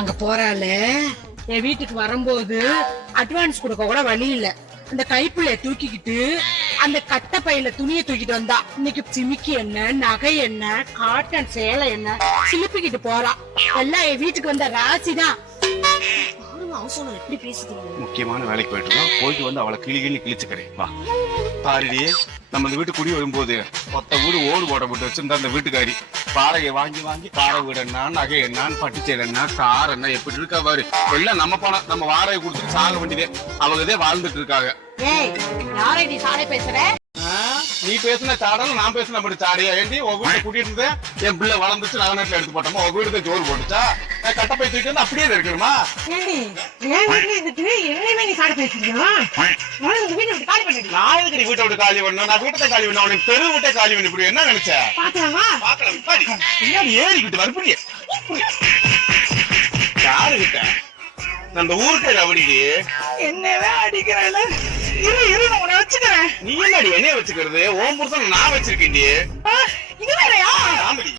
அங்க போறால என் வீட்டுக்கு வரும்போது அட்வான்ஸ் கொடுக்க கூட வழி இல்ல. அந்த கைப்புள்ளைய தூக்கிக்கிட்டு அந்த கட்ட பையில துணியை தூக்கிட்டு வந்தா. இன்னைக்கு சிமிக்கி என்ன, நகை என்ன, காட்டன் சேலை என்ன சிலிப்பிக்கிட்டு போறா. எல்லாம் என் வீட்டுக்கு வந்த ராசிதான். எப்படி பேசுறீங்க? முக்கியமான வேலைக்கு போயிட்டு வந்து அவளை கிழிச்சுக்கிறேன். வா பாருடி, நம்ம இந்த வீட்டு குடி வரும்போது மொத்த வீடு ஓடு போட போட்டு வச்சிருந்தா அந்த வீட்டுக்காரி பாறையை வாங்கி வாங்கி பாறை வீடு என்ன, நகை என்ன, பட்டுச்சேல் என்ன, கார் என்ன, எப்படி இருக்கா பாரு. எல்லாம் நம்ம பணம், நம்ம வாடகை கொடுத்துட்டு சாக வேண்டியதே. அவங்கதே வாழ்ந்துட்டு இருக்காங்க. யாரை நீ சாடை பேசுற? நீ பேசுன சாடலும் நான் பேசுன அப்படி சாடியா? ஏண்டி உங்க வீட்டை கூட்டிட்டு இருந்தேன், என் பிள்ளை வளர்ந்துச்சு, நகநாட்டுல எடுத்து போட்டோமா, உங்க வீடு ஜோறு போட்டுச்சா? கட்டப்பை தூக்கிட்டு வந்து அப்படியே இருக்கணுமா? நான் எதுக்கு நீ வீட்டை விட்டு காலி பண்ணணும்? நான் வீட்டை காலி பண்ண, உனக்கு தெரு விட்டே காலி பண்ணி இப்படி என்ன நினைச்ச? ஏறிக்கிட்டு வரப்படியே யாருகிட்ட அந்த ஊருக்கு அப்படி என்னவே அடிக்கிறேன். உன்னை வச்சுக்கிறேன். நீ என்னடி என்னைய வச்சுக்கிறது? ஓம் புருஷன் நான் வச்சிருக்கேன். இது வேறையா? ஆமாடி.